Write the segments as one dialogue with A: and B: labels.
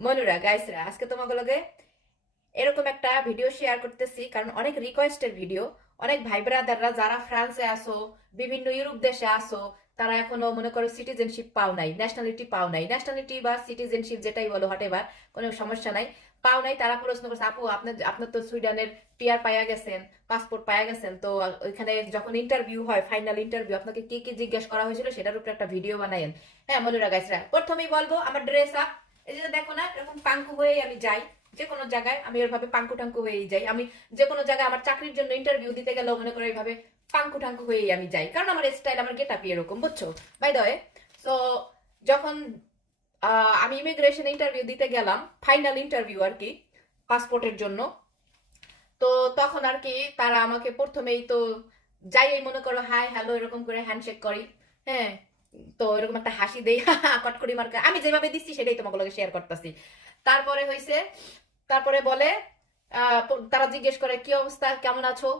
A: মনুরা গাইসরা, আজকে তোমাকে লগে এরকম একটা ভিডিও শেয়ার করতেছি, কারণ অনেক রিকোয়েস্টের ভিডিও অনেক ভাই ব্রাদাররা যারা ফ্রান্সে আসো বিভিন্ন ইউরোপ দেশে আসো তারা এখনও মনে করো সিটিজেনশিপ পাও নাই ন্যাশনালিটি পাও নাই ন্যাশনালিটি বা সিটিজেনশিপ যেটাই বলো হটেবার কোনো সমস্যা নাই, পাও নাই, তারা প্রশ্ন করছে, আপু, আপনার আপনার তো সুইডেনের পিয়ার পাইয়া গেছেন পাসপোর্ট পাইয়া গেছেন, তো ওইখানে যখন ইন্টারভিউ হয় ফাইনাল ইন্টারভিউ আপনাকে কি কি জিজ্ঞেস করা হয়েছিল, সেটার উপরে একটা ভিডিও বানাইন হ্যাঁ মনুরা গাইসরা, প্রথমেই বলব, আমার ড্রেস আপ এই যে দেখো না, এরকম পাঙ্কু হয়ে আমি যাই। যে কোনো জায়গায় আমি এভাবে পাঙ্কু টাঙ্কু হয়েই যাই। আমি যে কোনো জায়গায় আমার চাকরির জন্য ইন্টারভিউ দিতে গেলেও মনে করো এইভাবে পাঙ্কু টাঙ্কু হয়েই আমি যাই। কারণ আমার স্টাইল আমার গেট আপি এরকম, বুঝছ? বাই দয়ে সো যখন আমি ইমিগ্রেশন ইন্টারভিউ দিতে গেলাম ফাইনাল ইন্টারভিউ আর কি পাসপোর্টের জন্য, তো তখন আর কি তারা আমাকে প্রথমেই তো যাই মনে করো হাই হ্যালো এরকম করে হ্যান্ডশেক করি। হ্যাঁ তো এরকম একটা হাসি দেই কটকরি মার্কা। আমি যেভাবে দিচ্ছি সেটাই তোমাকে শেয়ার করতেছি। তারপরে হয়েছে তারপরে বলে তারা জিজ্ঞেস করে, কি অবস্থা? কেমন আছো?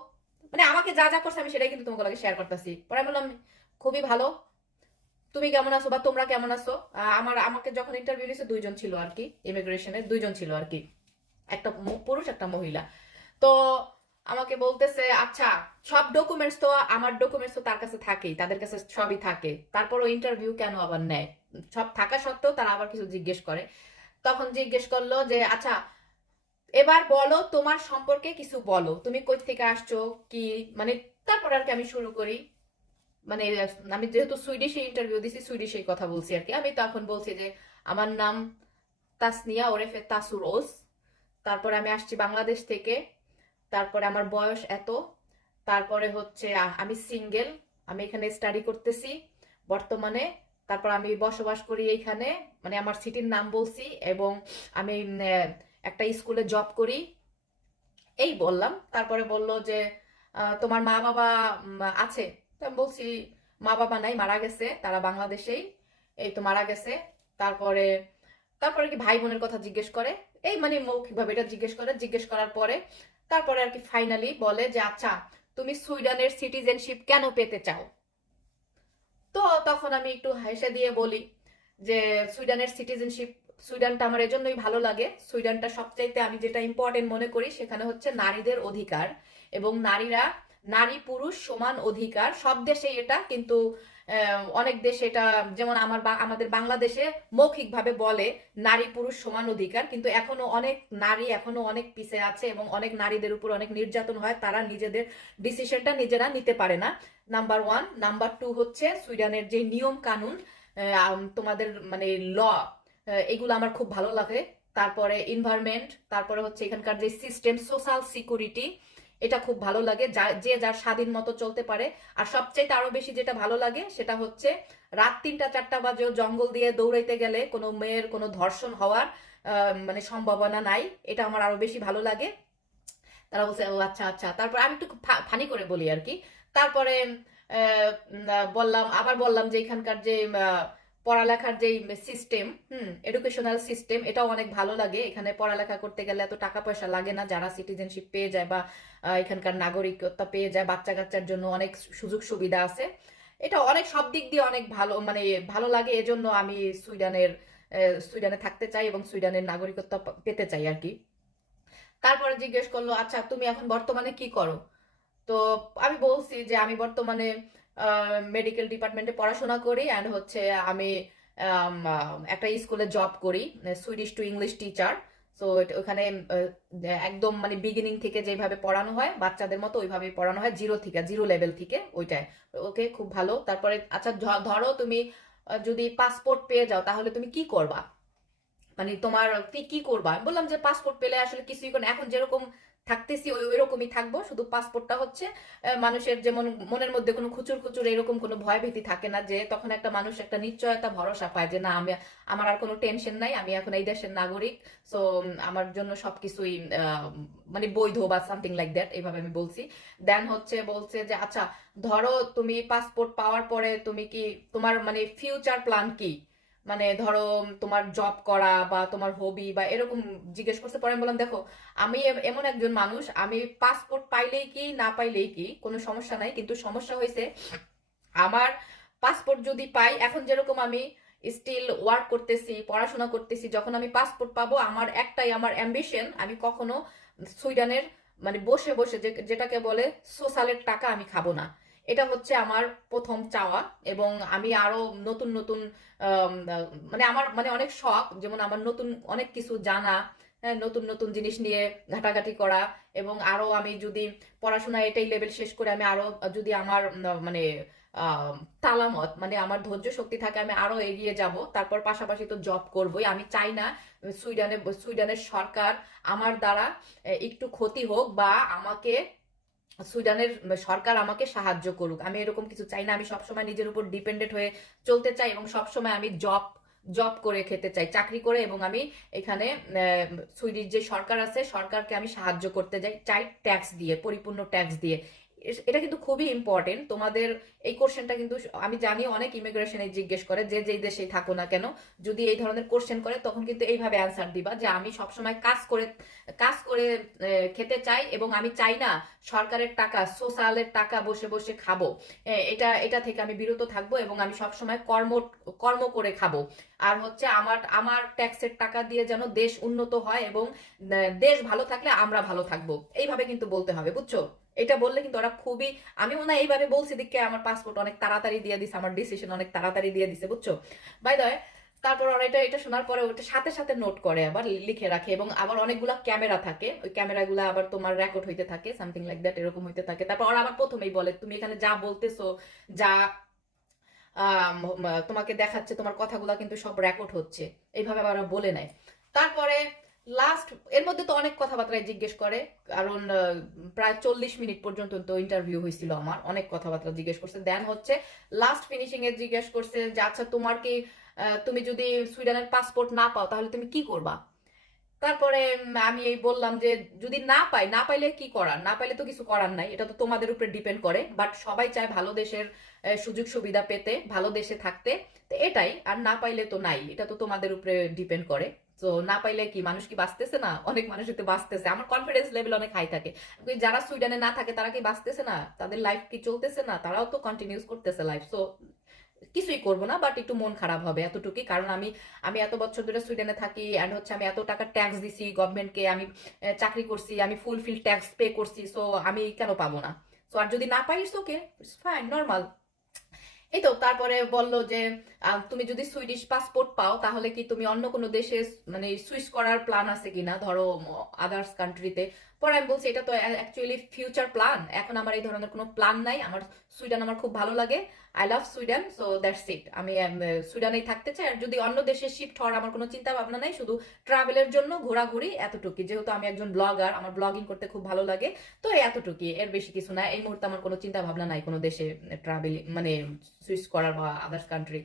A: মানে আমাকে যা যা করছে আমি সেটাই কিন্তু তোমাকে শেয়ার করতেছি। পরে বললাম, খুবই ভালো। তুমি কেমন আছো বা তোমরা কেমন আছো? আমার, আমাকে যখন ইন্টারভিউ দিয়েছে দুইজন ছিল আর কি ইমিগ্রেশনের দুইজন ছিল আর কি। একটা পুরুষ, একটা মহিলা। তো আমাকে বলতেছে আচ্ছা সব ডকুমেন্টস তো আমার ডকুমেন্টস তো তার কাছে থাকেই, তাদের কাছে সবই থাকে। তারপরও ইন্টারভিউ কেন আবার নেয়? সব থাকা সত্ত্বেও তারা আবার কিছু জিজ্ঞেস করে। তখন জিজ্ঞেস করল যে আচ্ছা এবার বলো তোমার সম্পর্কে কিছু বলো। তুমি কই থেকে আসছো? কি? মানে তারপর আর কি আমি শুরু করি। মানে আমি যেহেতু সুইডিশে ইন্টারভিউ দিছি সুইডিশেই কথা বলছি আর কি। আমি তখন বলছি যে, আমার নাম তাসনিয়া ওরেফে তাসুরোজ। তারপরে আমি আসছি বাংলাদেশ থেকে। তারপরে আমার বয়স এত। তারপরে হচ্ছে আমি সিঙ্গেল আমি এখানে স্টাডি করতেছি বর্তমানে। তারপর আমি বসবাস করি এইখানে মানে আমার সিটির নাম বলছি এবং আমি একটা স্কুলে জব করি। এই বললাম, তারপরে বলল যে তোমার মা বাবা আছে? আমি বলছি, মা বাবা নাই, মারা গেছে, তারা বাংলাদেশেই, এই তো মারা গেছে। তারপরে তারপরে কি ভাই বোনের কথা জিজ্ঞেস করে? এই মানে মৌখিকভাবে এটা জিজ্ঞেস করে। জিজ্ঞেস করার পরে তারপরে আর কি ফাইনালি বলে যে আচ্ছা তুমি সুইডেনের সিটিজেনশিপ কেন পেতে চাও? তো তখন আমি একটু হেসে দিয়ে বলি যে, সুইডেনের সিটিজেনশিপ সুইডেনটা আমার এজন্যই ভালো লাগে। সুইডেনটা সবচাইতে আমি যেটা ইম্পর্টেন্ট মনে করি সেখানে হচ্ছে নারীদের অধিকার এবং নারীরা নারী, পুরুষ সমান অধিকার। সব দেশে এটা, কিন্তু অনেক দেশে এটা, যেমন আমার আমাদের বাংলাদেশে মৌখিকভাবে বলে নারী পুরুষ সমান অধিকার, কিন্তু এখনও অনেক নারী এখনও অনেক পিছে আছে এবং অনেক নারীদের উপর অনেক নির্যাতন হয়, তারা নিজেদের ডিসিশনটা নিজেরা নিতে পারে না। নাম্বার ওয়ান নাম্বার টু হচ্ছে সুইডেনের যে নিয়ম কানুন তোমাদের মানে ল এগুলো আমার খুব ভালো লাগে। তারপরে এনভায়রনমেন্ট তারপরে হচ্ছে এখানকার যে সিস্টেম সোশ্যাল সিকিউরিটি এটা খুব ভালো লাগে। যা- যে যার স্বাধীন মতো চলতে পারে। আর সবচেয়ে আরও বেশি যেটা ভালো লাগে সেটা হচ্ছে রাত তিনটা, চারটা বাজেও জঙ্গল দিয়ে দৌড়াইতে গেলে কোনো মেয়ের কোনো ধর্ষণ হওয়ার মানে সম্ভাবনা নাই। এটা আমার আরও বেশি ভালো লাগে। তারা বলছে, ও আচ্ছা আচ্ছা। তারপর আমি একটু ফানি করে বলি আর কি। তারপরে বললাম, আবার বললাম যে এখানকার যে পড়ালেখার যে সিস্টেম হুম। এডুকেশনাল সিস্টেম এটাও অনেক ভালো লাগে। এখানে পড়ালেখা করতে গেলে এত টাকা পয়সা লাগে না। যারা সিটিজেনশিপ পেয়ে যায় বা এখানকার নাগরিকত্ব পেয়ে যায় বাচ্চা কাচ্চার জন্য অনেক সুযোগ সুবিধা আছে। এটা অনেক সব দিক দিয়ে অনেক ভালো মানে ভালো লাগে। এজন্য আমি সুইডেনের সুইডেনে থাকতে চাই এবং সুইডেনের নাগরিকত্ব পেতে চাই আর কি। তারপরে জিজ্ঞেস করল আচ্ছা তুমি এখন বর্তমানে কি করো? তো আমি বলছি যে আমি বর্তমানে মেডিকেল ডিপার্টমেন্টে পড়াশোনা করি অ্যান্ড হচ্ছে আমি একটা স্কুলে জব করি Swedish to English teacher so ওখানে একদম মানে বিগিনিং থেকে যেভাবে পড়ানো হয়, বাচ্চাদের মতো ওইভাবেই পড়ানো হয় জিরো থেকে জিরো লেভেল থেকে ওইটাই ওকে, খুব ভালো। তারপরে আচ্ছা ধরো তুমি যদি পাসপোর্ট পেয়ে যাও, তাহলে তুমি কি করবা? মানে তোমার কি কি করবা? বললাম যে পাসপোর্ট পেলে আসলে কিছুই এখন যেরকম থাকতেছি, ওই ওইরকমই থাকব। শুধু পাসপোর্টটা হচ্ছে মানুষের যেমন মনের মধ্যে কোনো খুচুর খুচুর এরকম কোনো ভয় ভীতি থাকে না যে, তখন একটা মানুষ একটা নিশ্চয়তা, ভরসা পায় যে, না, আমি, আমার আর কোনো টেনশন নাই, আমি এখন এই দেশের নাগরিক সো আমার জন্য সবকিছুই মানে বৈধ বা সামথিং লাইক দ্যাট এইভাবে আমি বলছি। দেন হচ্ছে বলছে যে আচ্ছা ধরো তুমি পাসপোর্ট পাওয়ার পরে তুমি কি, তোমার মানে ফিউচার প্ল্যান কি? মানে ধরো তোমার জব করা বা তোমার হবি বা এরকম জিজ্ঞেস করতে পরে আমি বললাম, দেখো, আমি এমন একজন মানুষ, আমি পাসপোর্ট পাইলেই কি, না পাইলেই কি, কোনো সমস্যা নাই। কিন্তু সমস্যা হয়েছে আমার পাসপোর্ট যদি পাই, এখন যেরকম আমি স্টিল ওয়ার্ক করতেছি, পড়াশোনা করতেছি, যখন আমি পাসপোর্ট পাবো, আমার একটাই আমার অ্যাম্বিশন আমি কখনো সুইডেনের মানে বসে বসে যেটাকে বলে সোশ্যালের টাকা আমি খাব না। এটা হচ্ছে আমার প্রথম চাওয়া এবং আমি আরও নতুন নতুন মানে আমার মানে অনেক শখ যেমন আমার নতুন অনেক কিছু জানা হ্যাঁ, নতুন নতুন জিনিস নিয়ে ঘাটাঘাটি করা এবং আরও আমি যদি পড়াশোনা এটাই লেভেল শেষ করে আমি আরও যদি আমার মানে তালামত মানে আমার ধৈর্য শক্তি থাকে আমি আরও এগিয়ে যাব। তারপর পাশাপাশি তো জব করবই। আমি চাই না সুইডেনে সুইডেনের সরকার আমার দ্বারা একটু ক্ষতি হোক বা আমাকে সুইডেনের সরকার আমাকে সাহায্য করুক। আমি এরকম কিছু চাই না। আমি সবসময় নিজের উপর ডিপেন্ডেন্ট হয়ে চলতে চাই এবং সবসময় আমি জব জব করে খেতে চাই, চাকরি করে এবং আমি এখানে সুইডিশ যে সরকার আছে, সরকারকে আমি সাহায্য করতে চাই চাই ট্যাক্স দিয়ে, পরিপূর্ণ ট্যাক্স দিয়ে। এটা কিন্তু খুবই ইম্পর্টেন্ট তোমাদের এই কোশ্চেনটা কিন্তু আমি জানি অনেক ইমিগ্রেশনে জিজ্ঞেস করে, যে যেই দেশেই থাকো না কেন, যদি এই ধরনের কোশ্চেন করে, তখন কিন্তু এইভাবে অ্যান্সার দিবা যে আমি সবসময় কাজ করে কাজ করে খেতে চাই এবং আমি চাই না সরকারের টাকা, সোশ্যালের টাকা বসে বসে খাব। এটা এটা থেকে আমি বিরত থাকব এবং আমি সবসময় কর্ম কর্ম করে খাব। আর হচ্ছে আমার আমার ট্যাক্সের টাকা দিয়ে যেন দেশ উন্নত হয় এবং দেশ ভালো থাকলে আমরা ভালো থাকব। এইভাবে কিন্তু বলতে হবে, বুঝছ? এটা বললে কিন্তু ওরা খুবই, আমি মনে হয় এইভাবে বলছি দিকে আমার পাসপোর্ট অনেক তাড়াতাড়ি দিয়ে দিছে, আমার ডিসিশন অনেক তাড়াতাড়ি দিয়ে দিছে, বুঝছ? বাই দয় তারপর ওরা এটা এটা শোনার পরে ওটা সাথে সাথে নোট করে আবার লিখে রাখে এবং আবার অনেকগুলা ক্যামেরা থাকে, ওই ক্যামেরাগুলো আবার তোমার রেকর্ড হইতে থাকে সামথিং লাইক দ্যাট এরকম হইতে থাকে। তারপর ওরা আবার প্রথমেই বলে, তুমি এখানে যা বলতেছো, যা তোমাকে দেখাচ্ছে, তোমার কথাগুলো কিন্তু সব রেকর্ড হচ্ছে। এইভাবে আবার বলে নেয়। তারপরে লাস্ট এর মধ্যে তো অনেক কথাবার্তায় জিজ্ঞেস করে, কারণ প্রায় চল্লিশ মিনিট পর্যন্ত তো ইন্টারভিউ হয়েছিল আমার, অনেক কথাবার্তা জিজ্ঞেস করছে। দেন হচ্ছে লাস্ট ফিনিশিং এ জিজ্ঞেস করছে যে আচ্ছা তোমার কি তুমি যদি সুইডেনের পাসপোর্ট না পাও, তাহলে তুমি কি করবা? তারপরে আমি এই বললাম যে, যদি না পাই, না পাইলে কি করার? না পাইলে তো কিছু করার নাই। এটা তো তোমাদের উপরে ডিপেন্ড করে। বাট সবাই চায় ভালো দেশের সুযোগ সুবিধা পেতে, ভালো দেশে থাকতে। তো এটাই। আর না পাইলে তো নাই। এটা তো তোমাদের উপরে ডিপেন্ড করে। তো না পাইলে কি? মানুষ কি বাঁচতেছে না? অনেক মানুষ তো বাঁচতেছে। আমার কনফিডেন্স লেভেল অনেক হাই থাকে। যারা সুইডেনে না থাকে, তারা কি বাঁচতেছে না? তাদের লাইফ কি চলতেছে না? তারাও তো কন্টিনিউস করতেছে লাইফ সো কিছুই করব না বাট একটু মন খারাপ হবে এতটুকুই। কারণ আমি আমি এত বছর ধরে সুইডেনে থাকি অ্যান্ড হচ্ছে আমি এত টাকা ট্যাক্স দিছি গভর্নমেন্টকে আমি চাকরি করছি, আমি ফুলফিল ট্যাক্স পে করছি সো আমি কেন পাবো না? সো আর যদি না পাই ওকে ফাইন নর্মাল এই তো তারপরে বলল যে তুমি যদি সুইডিশ পাসপোর্ট পাও, তাহলে কি তুমি অন্য কোনো দেশে মানে সুইচ করার প্ল্যান আছে কিনা? ধরো আদার্স কান্ট্রিতে পরে আমি বলছি, এটা তো অ্যাকচুয়ালি ফিউচার প্ল্যান এখন আমার এই ধরনের কোনো প্ল্যান নাই। আমার সুইডেন আমার খুব ভালো লাগে। I love Sweden so that's it আমি সুইডেনেই থাকতে চাই। আর যদি অন্য দেশে শিফট হওয়ার আমার কোনো চিন্তা ভাবনা নাই, শুধু ট্রাভেলের জন্য ঘোরাঘুরি এতটুকুই। যেহেতু আমি একজন ব্লগার আমার ব্লগিং করতে খুব ভালো লাগে, তো এই এতটুকুই। এর বেশি কিছু না। এই মুহূর্তে আমার কোনো চিন্তা ভাবনা নাই কোনো দেশে ট্রাভেলিং মানে সুইচ করার বা আদার্স কান্ট্রি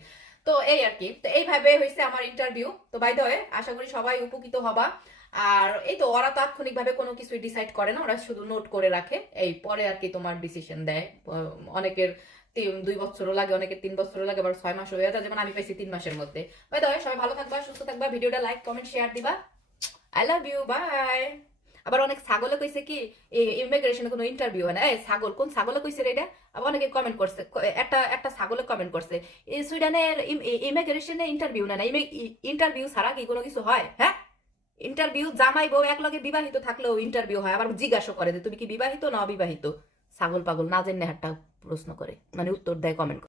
A: তো এই আর কি। তো এইভাবে হয়েছে আমার ইন্টারভিউ তো বাই দ্য আশা করি সবাই উপকৃত হবা। আর এই তো ওরা তাৎক্ষণিকভাবে কোনো কিছুই ডিসাইড করে না, ওরা শুধু নোট করে রাখে। এই পরে আর কি তোমার ডিসিশন দেয়। অনেকের দুই বছরও লাগে, অনেকের তিন বছরও লাগে, আবার ছয় মাস হয়ে যায়। যেমন আমি পাইছি তিন মাসের মধ্যে। বাই দ্য সবাই ভালো থাকবা, সুস্থ থাকবা। ভিডিওটা লাইক কমেন্ট শেয়ার দিবা। আই লাভ ইউ বাই আবার অনেক ছাগলে কইছে কি ইমিগ্রেশনে কোনো ইন্টারভিউ হয় না। এই ছাগল, কোন ছাগলে কইছে রে এটা? আবার অনেকে কমেন্ট করছে একটা একটা ছাগলে কমেন্ট করছে সুইডেনের ইমিগ্রেশনে ইন্টারভিউ না না ইন্টারভিউ ছাড়া কি কোনো কিছু হয়? হ্যাঁ? ইন্টারভিউ জামাই বউ একলগে বিবাহিত থাকলেও ইন্টারভিউ হয়, আবার জিজ্ঞাসা করে যে, তুমি কি বিবাহিত না অবিবাহিত? ছাগল পাগল না জেনে একটা প্রশ্ন করে মানে উত্তর দেয় কমেন্ট